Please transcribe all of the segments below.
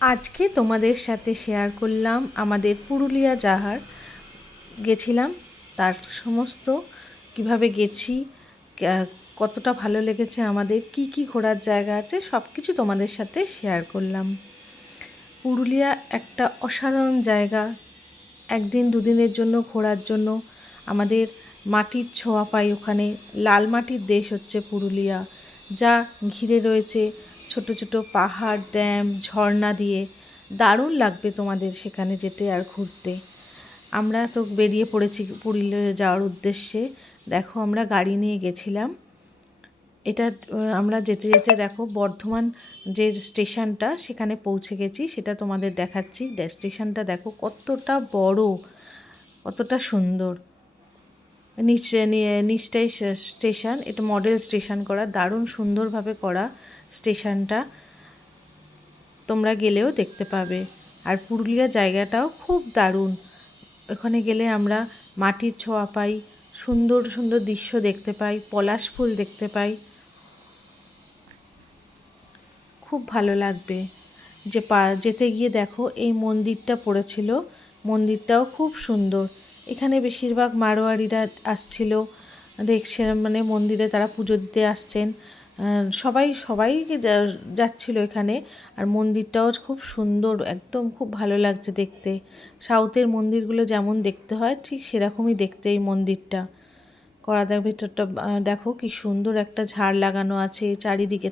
আজকে তোমাদের সাথে শেয়ার করলাম আমাদের পুরুলিয়া যাওয়ার গেছিলাম, তার সমস্ত কিভাবে গেছি, কতটা ভালো লেগেছে, আমাদের কি কি ঘোরার জায়গা আছে সব কিছু তোমাদের সাথে শেয়ার করলাম। পুরুলিয়া একটা অসাধারণ জায়গা, একদিন দুদিনের জন্য ঘোরার জন্য। আমাদের মাটির ছোঁয়া পাই ওখানে, লাল মাটির দেশ হচ্ছে পুরুলিয়া, যা ঘিরে রয়েছে ছোট ছোট পাহাড়, ড্যাম, ঝর্ণা দিয়ে। দারুণ লাগবে তোমাদের সেখানে যেতে আর ঘুরতে। আমরা তো বেরিয়ে পড়েছি পুরুলিয়া যাওয়ার উদ্দেশ্যে। দেখো আমরা গাড়ি নিয়ে গেছিলাম। এটা আমরা যেতে যেতে দেখো বর্ধমান যে স্টেশনটা সেখানে পৌঁছে গেছি, সেটা তোমাদের দেখাচ্ছি। স্টেশনটা দেখো কতটা বড়, কতটা সুন্দর। নিচটাই স্টেশন, এটা মডেল স্টেশন করা, দারুণ সুন্দরভাবে করা স্টেশনটা, তোমরা গেলেও দেখতে পাবে। আর পুরুলিয়া জায়গাটাও খুব দারুণ, ওখানে গেলে আমরা মাটির ছোঁয়া পাই, সুন্দর সুন্দর দৃশ্য দেখতে পাই, পলাশ ফুল দেখতে পাই, খুব ভালো লাগবে। যেতে গিয়ে দেখো এই মন্দিরটা পড়েছিল, মন্দিরটাও খুব সুন্দর। এখানে বেশিরভাগ মারোয়ারিরা আসছিল, দেখছে মানে মন্দিরে তারা পুজো দিতে আসছেন, সবাই যাচ্ছিল এখানে। আর মন্দিরটাও খুব সুন্দর, একদম খুব ভালো লাগছে দেখতে। সাউথের মন্দিরগুলো যেমন দেখতে হয় ঠিক সেরকমই দেখতে এই মন্দিরটা। কড়াদার ভেতরটা দেখো কি সুন্দর, একটা ঝাড় লাগানো আছে, চারিদিকে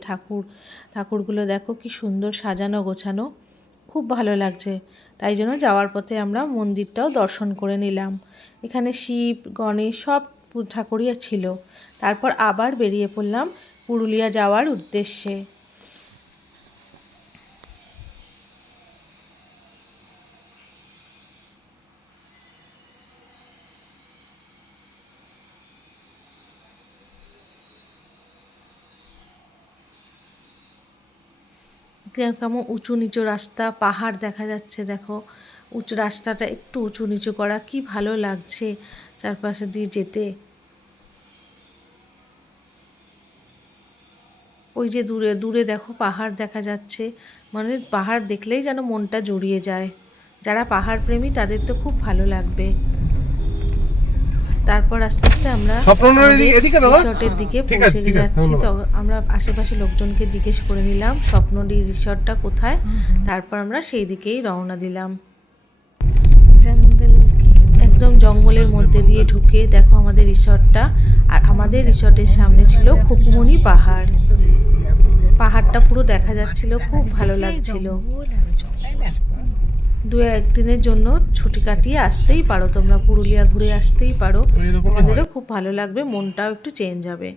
ঠাকুরগুলো দেখো কি সুন্দর সাজানো গোছানো, খুব ভালো লাগছে। তাই জন্য যাওয়ার পথে আমরা মন্দিরটাও দর্শন করে নিলাম। এখানে শিব, গণেশ সব ঠাকুরই ছিল। তারপর আবার বেরিয়ে পড়লাম পুরুলিয়া যাওয়ার উদ্দেশ্যে। কেমন উঁচু নিচু রাস্তা, পাহাড় দেখা যাচ্ছে দেখো, উঁচু রাস্তাটা একটু উঁচু নিচু করা, কি ভালো লাগছে চারপাশে দিয়ে যেতে। ওই যে দূরে দূরে দেখো পাহাড় দেখা যাচ্ছে, মানে পাহাড় দেখলেই যেন মনটা জুড়িয়ে যায়। যারা পাহাড় প্রেমী তাদের তো খুব ভালো লাগবে। তারপর আস্তে আস্তে আমরা রিসর্টের দিকে পৌঁছে যাচ্ছি। তো আমরা আশেপাশে লোকজনকে জিজ্ঞেস করে নিলাম স্বপ্নডি রিসর্টটা কোথায়, তারপর আমরা সেই দিকেই রওনা দিলাম। একদম জঙ্গলের মধ্যে দিয়ে ঢুকে দেখো আমাদের রিসর্টটা, আর আমাদের রিসর্টের সামনে ছিল খুকুমনি পাহাড়। পাহাড়টা পুরো দেখা যাচ্ছিল, খুব ভালো লাগছিল। দু একদিনের জন্য ছুটি কাটিয়ে আসতেই পারো, তোমরা পুরুলিয়া ঘুরে আসতেই পারো, তোমাদেরও খুব ভালো লাগবে, মনটাও একটু চেঞ্জ হবে।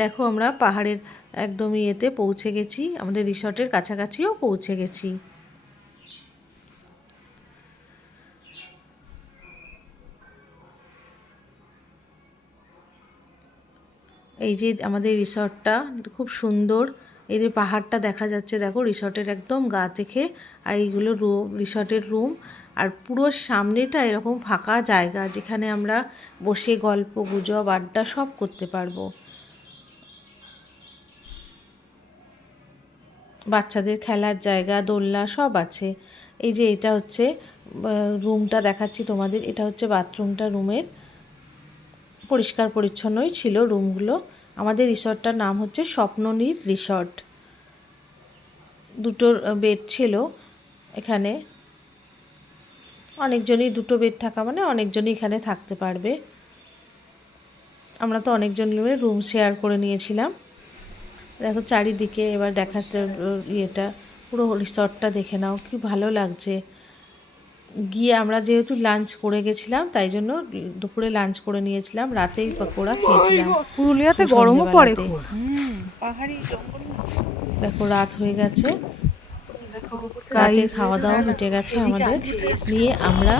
দেখো আমরা পাহাড়ের একদম ইয়েতে পৌঁছে গেছি, আমাদের রিসর্টের কাছাকাছিও পৌঁছে গেছি। এই যে আমাদের রিসর্টটা খুব সুন্দর, এই যে পাহাড়টা দেখা যাচ্ছে দেখো রিসর্টের একদম গা থেকে। আর এইগুলো রিসর্টের রুম, আর পুরো সামনেটা এরকম ফাঁকা জায়গা যেখানে আমরা বসে গল্প গুজব আড্ডা সব করতে পারবো। বাচ্চাদের খেলার জায়গা, দোলনা সব আছে। এই যে এটা হচ্ছে রুমটা দেখাচ্ছি তোমাদের, এটা হচ্ছে বাথরুমটা রুমের, পরিষ্কার পরিচ্ছন্নই ছিল রুমগুলো। আমাদের রিসর্টটার নাম হচ্ছে স্বপ্ননীর রিসর্ট। দুটো বেড ছিল এখানে, অনেকজনই, দুটো বেড থাকা মানে অনেকজনই এখানে থাকতে পারবে। আমরা তো অনেকজন মিলে রুম শেয়ার করে নিয়েছিলাম। দেখো চারিদিকে এবার দেখাচ্ছে ইয়েটা, পুরো রিসর্টটা দেখে নাও, কি ভালো লাগছে। গিয়ে আমরা যেহেতু লাঞ্চ করে গেছিলাম তাই জন্য দুপুরে লাঞ্চ করে নিয়েছিলাম, রাতেই পকোড়া খেয়েছিলাম। পুরুলিয়াতে গরমও পড়ে খুব। দেখো রাত হয়ে গেছে, রাতে খাওয়া দাওয়া মিটে গেছে আমাদের, নিয়ে আমরা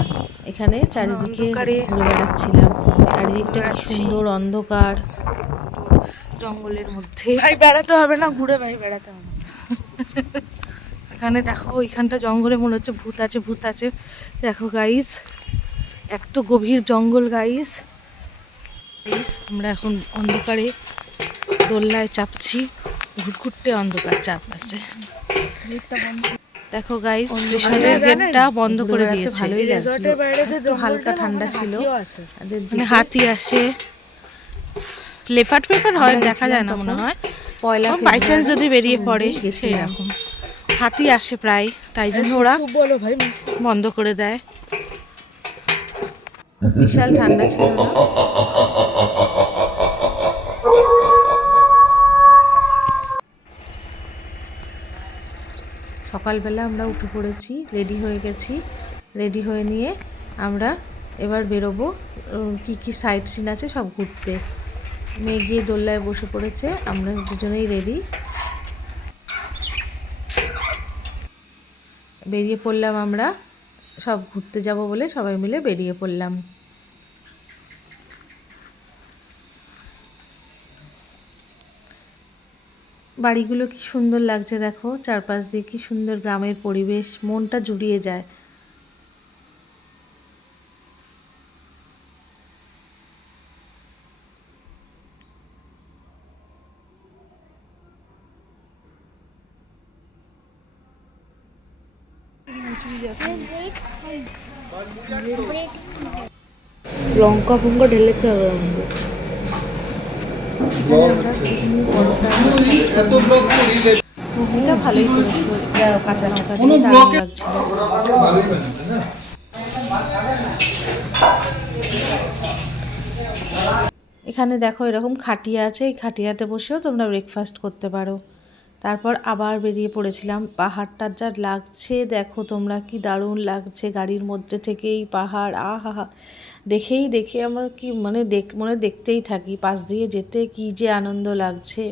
এখানে চারিদিকে ঘুরে বেড়াচ্ছিলাম। চারিদিকটা কি সুন্দর অন্ধকার জঙ্গলের মধ্যে। ভাই বেড়াতে হবে না, ঘুরে ভাই বেড়াতে হবে। এখানে দেখো ওইখানটা জঙ্গলে মনে হচ্ছে ভূত আছে, ভূত আছে। দেখো গাইস, এত গভীর জঙ্গল গাইস। আমরা এখন অন্ধকারে দোলনায় চাপছি, ঘুরঘুরতে অন্ধকার চারপাশে। দেখো গাইস, রিসর্টের গেটটা বন্ধ করে দিয়েছে। ভালোই লাগছিল, একটু হালকা ঠান্ডা ছিল। মানে হাতি আসে, লেপার্ড পেপার হয়, দেখা যায় না মনে হয়, পয়লা বাই চান্স যদি বেরিয়ে সমুদ্রে পড়ে সেই গেছিলাম। রকম। হাতি আসে প্রায়, তাই জন্য ওরা বন্ধ করে দেয়। বিশাল ঠান্ডা ছিল না। সকালবেলা আমরা উঠে পড়েছি, রেডি হয়ে গেছি। রেডি হয়ে নিয়ে আমরা এবার বেরোবো কি কি সাইট সিন আছে সব ঘুরতে। মেয়ে গিয়ে দোল্লায় বসে পড়েছে, আমরা দুজনেই রেডি। বেরিয়ে পড়লাম, আমরা সব ঘুরতে যাব বলে সবাই মিলে বেরিয়ে পড়লাম। বাড়িগুলো কি সুন্দর লাগছে দেখো, চারপাশ দিয়ে কি সুন্দর গ্রামের পরিবেশ, মনটা জুড়িয়ে যায়। লঙ্কা ফঙ্কা ঢেলেছে হবে আমাদের। এটা ভালোই করেছিল, কাঁচা লঙ্কা দিয়ে দারুণ লাগছিল। এখানে দেখো এরকম খাটিয়া আছে, এই খাটিয়াতে বসেও তোমরা ব্রেকফাস্ট করতে পারো। তারপর আবার বেরিয়ে পড়েছিলাম। পাহাড়টা যা লাগছে দেখো তোমরা, কি দারুণ লাগছে গাড়ির মধ্যে থেকেই পাহাড়। আহা, দেখে আমার কি মনে দেখতেই থাকি, পাশ দিয়ে যেতে কি যে আনন্দ লাগছে।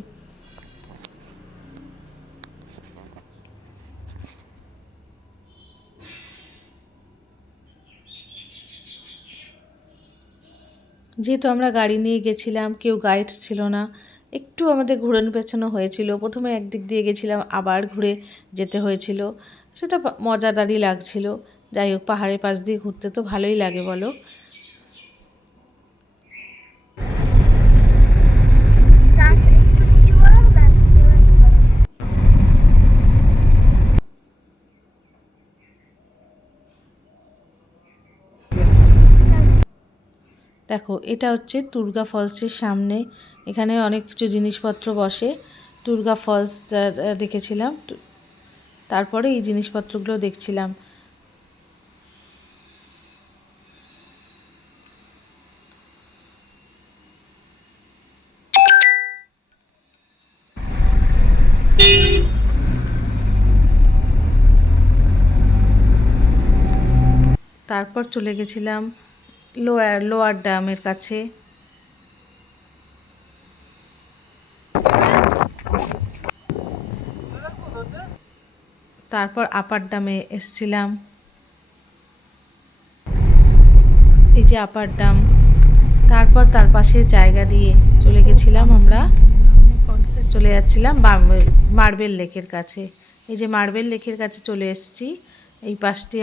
যেহেতু আমরা গাড়ি নিয়ে গেছিলাম, কেউ গাইডস ছিল না, একটু আমাদের ঘুরানো পেছানো হয়েছিল। প্রথমে একদিক দিয়ে গেছিলাম, আবার ঘুরে যেতে হয়েছিল, সেটা মজাদারই লাগছিল। যাই হোক, পাহাড়ের পাশ দিয়ে ঘুরতে তো ভালোই লাগে বলো। দেখো এটা হচ্ছে টুরগা ফলসের সামনে, এখানে অনেক কিছু জিনিসপত্র বসে। টুরগা ফলস দেখেছিলাম, তারপরে এই জিনিসপত্রগুলো দেখছিলাম। তারপর চলে গেছিলাম লোয়ার ড্যামের কাছে। তারপর আপার ড্যামে এসছিলাম, এই যে আপার ড্যাম। তারপর তার পাশে জায়গা দিয়ে চলে গেছিলাম, আমরা চলে যাচ্ছিলাম মার্বেল লেকের কাছে। এই যে মার্বেল লেকের কাছে চলে এসেছি। এই পাশটি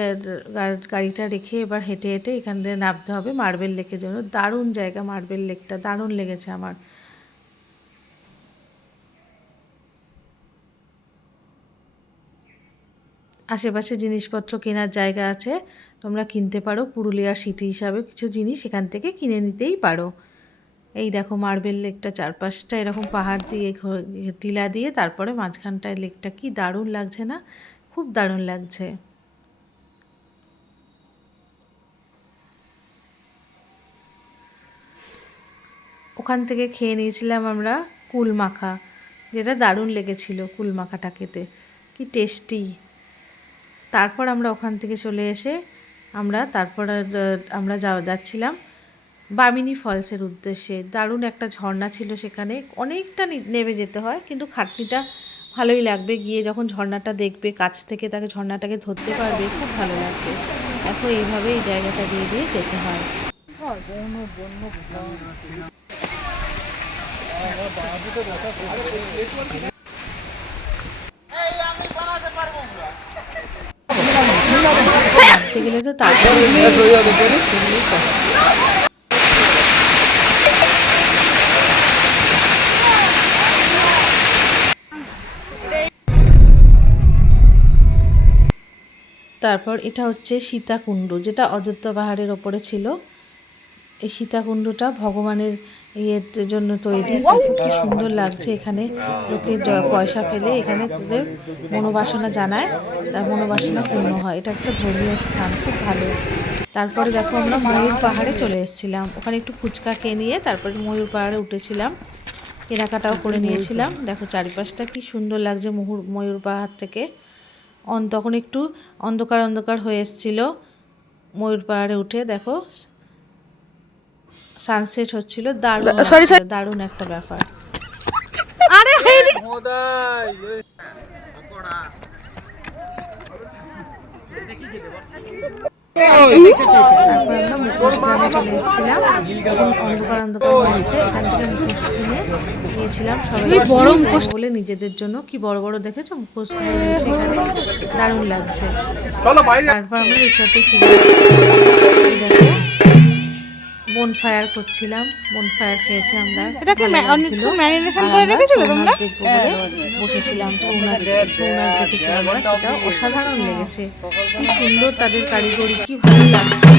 গাড়িটা রেখে এবার হেঁটে হেঁটে এখান থেকে নামতে হবে মার্বেল লেকের জন্য। দারুণ জায়গা, মার্বেল লেকটা দারুণ লেগেছে আমার। আশেপাশে জিনিসপত্র কেনার জায়গা আছে, তোমরা কিনতে পারো। পুরুলিয়ার স্মৃতি হিসাবে কিছু জিনিস এখান থেকে কিনে নিতেই পারো। এই দেখো মার্বেল লেকটা, চারপাশটা এরকম পাহাড় দিয়ে টিলা দিয়ে, তারপরে মাঝখানটায় লেকটা, কি দারুণ লাগছে না? খুব দারুণ লাগছে। ওখান থেকে খেয়ে নিয়েছিলাম আমরা কুল মাখা, যেটা দারুণ লেগেছিল। কুল মাখাটা খেতে কি টেস্টি। তারপর আমরা ওখান থেকে চলে এসে আমরা যাচ্ছিলাম বামিনী ফলসের উদ্দেশ্যে। দারুণ একটা ঝর্ণা ছিল সেখানে, অনেকটা নেমে যেতে হয়, কিন্তু খাটনিটা ভালোই লাগবে। গিয়ে যখন ঝর্ণাটা দেখবে কাছ থেকে, তাকে ঝর্ণাটাকে ধরতে পারবে, খুব ভালো লাগবে। দেখো এইভাবে এই জায়গাটা দিয়ে দিয়ে যেতে হয়। নামতে গেলে তো তাড়াতাড়ি তারপর এটা হচ্ছে সীতাকুণ্ড, যেটা অযোধ্যা পাহাড়ের ওপরে ছিল। এই সীতাকুণ্ডটা ভগবানের ইয়ের জন্য তৈরি। কি সুন্দর লাগছে। এখানে লোকে পয়সা ফেলে এখানে তাদের মনোবাসনা জানায়, তার মনোবাসনা পূর্ণ হয়। এটা একটা ধর্মীয় স্থান, খুব ভালো। তারপরে দেখো আমরা ময়ূর পাহাড়ে চলে এসেছিলাম। ওখানে একটু ফুচকা খেয়ে নিয়ে তারপরে ময়ূর পাহাড়ে উঠেছিলাম, কেনাকাটাও করে নিয়েছিলাম। দেখো চারিপাশটা কি সুন্দর লাগছে ময়ূর পাহাড় থেকে। তখন একটু অন্ধকার অন্ধকার হয়ে এসেছিল। ময়ূর পাহাড়ে উঠে দেখো সানসেট হচ্ছিল, দারুণ একটা ব্যাপার। তারপর আমরা মুখোশ গ্রামে চলে এসেছিলাম। এখন অন্ধকার অন্ধকার হয়ে এসেছে। এখান থেকে মুখোশ কিনে নিয়েছিলাম সবাই বড় মুখোশ বলে নিজেদের জন্য। কি বড় বড় দেখেছো মুখোশ রয়েছে এখানে, দারুণ লাগছে। তারপর আমরা রিসর্টে ফিরে দেখো বনফায়ার করছিলাম, বনফায়ার খেয়েছি আমরা। দেখবো বলে বসেছিলাম, ছৌ নাচ দেখেছি আমরা, সেটা অসাধারণ লেগেছে। কি সুন্দর তাদের কারিগরি, কি ভালো লাগছে।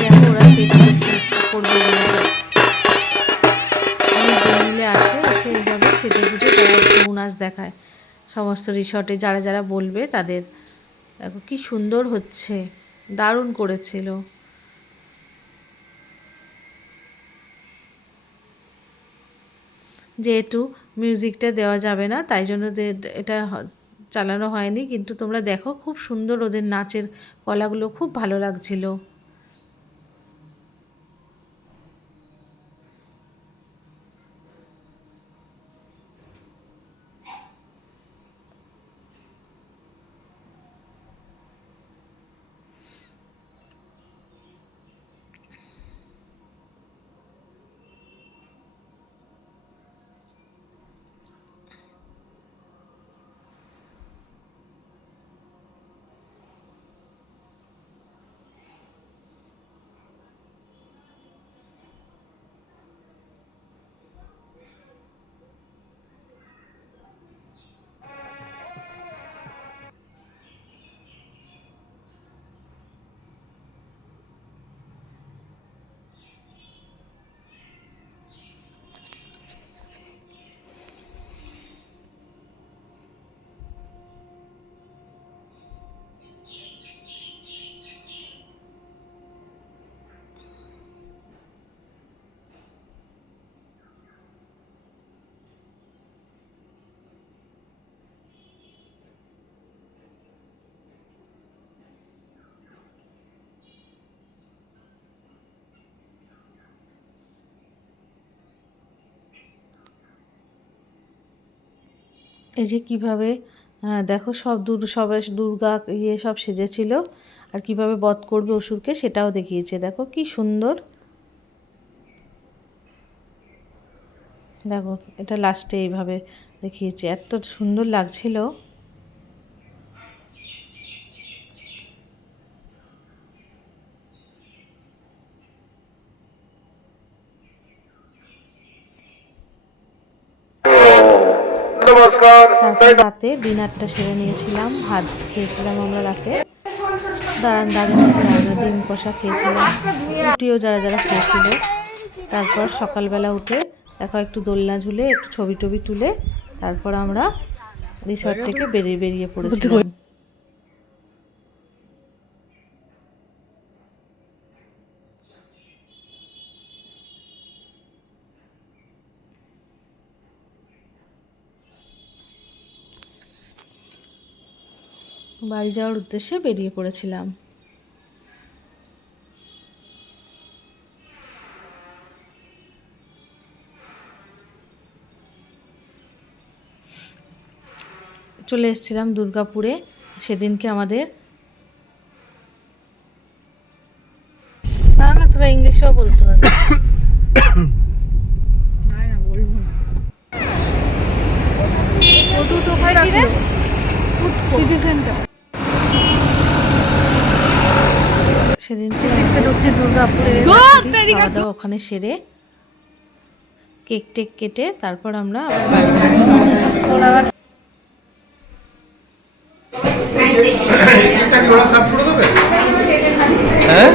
দেখো ওরা সেটা করবে বলে অনেক জন মিলে আসে, এসে এইভাবে সেটে গুজে তারা ছৌ নাচ দেখায় সমস্ত রিসর্টে যারা যারা বলবে তাদের। দেখো কি সুন্দর হচ্ছে, দারুণ করেছিল। যেহেতু মিউজিকটা দেওয়া যাবে না তাই জন্য এটা চালানো হয়নি, কিন্তু তোমরা দেখো খুব সুন্দর ওদের নাচের কলাগুলো, খুব ভালো লাগছিল। এই যে কিভাবে দেখো সবাই দুর্গা সব সেজেছিল, আর কিভাবে বধ করবে অসুরকে সেটাও দেখিয়েছে। দেখো কি সুন্দর। দেখো এটা লাস্টে এইভাবে দেখিয়েছে, এত সুন্দর লাগছিল। তারপর রাতে ডিনারটা সেরে নিয়েছিলাম, ভাত খেয়েছিলাম আমরা রাতে, দারুণ হয়েছিল। আমরা ডিম কষা খেয়েছিলাম, রুটিও যারা যারা খেয়েছিল। তারপর সকালবেলা উঠে দেখো একটু দোলনা ঝুলে একটু ছবি টবি তুলে তারপর আমরা রিসর্ট থেকে বেরিয়ে পড়েছিলাম। বাড়ি যাওয়ার উদ্দেশ্যে বেরিয়ে পড়েছিলাম। চলে এসেছিলাম দুর্গাপুরে। সেদিনকে আমাদের না তোরা ইংলিশেও বলতে পারবি। সেদিনকে ঢুকছি দুর্গাপুরে, খাওয়া দাওয়া ওখানে সেরে কেক টেক কেটে তারপর আমরা আবার ওরা সাফ করে দেবে? হ্যাঁ